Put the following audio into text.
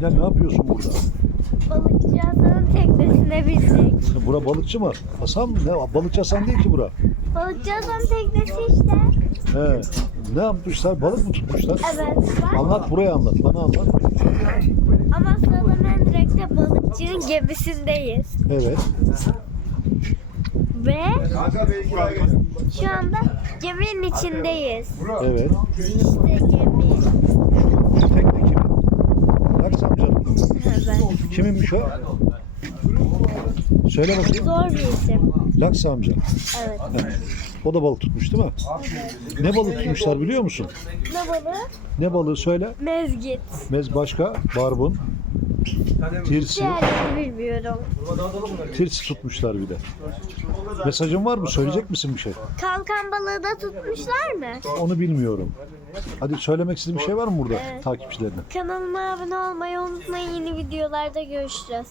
Bilal ne yapıyorsun burada? Balıkçı Hasan'ın teknesine bindik. Bura balıkçı mı? Hasan mı? Ne? Balıkçı Hasan değil ki bura. Balıkçı Hasan'ın teknesi işte. He. Ne yapmışlar? Balık mı tutmuşlar? Evet. Bak. Anlat buraya anlat. Bana anlat. Ama sırada Mendirek'te balıkçının gemisindeyiz. Evet. Ve şu anda geminin içindeyiz. Evet. İşte gemi. Kiminmiş o? Söyle bakayım. Zor bir isim. Laks amca. Evet. O da balık tutmuş değil mi? Ne balık tutmuşlar biliyor musun? Ne balığı? Ne balığı söyle. Mezgit. Mez başka, barbun, tirsi, Diğerlerini bilmiyorum. tirsi tutmuşlar bir de. Mesajın var mı? Söyleyecek misin bir şey? Kankan balığı da tutmuşlar mı? Onu bilmiyorum. Hadi söylemek istediğin bir şey var mı burada Evet. takipçilerine? Kanalıma abone olmayı unutmayın. Yeni videolarda görüşeceğiz.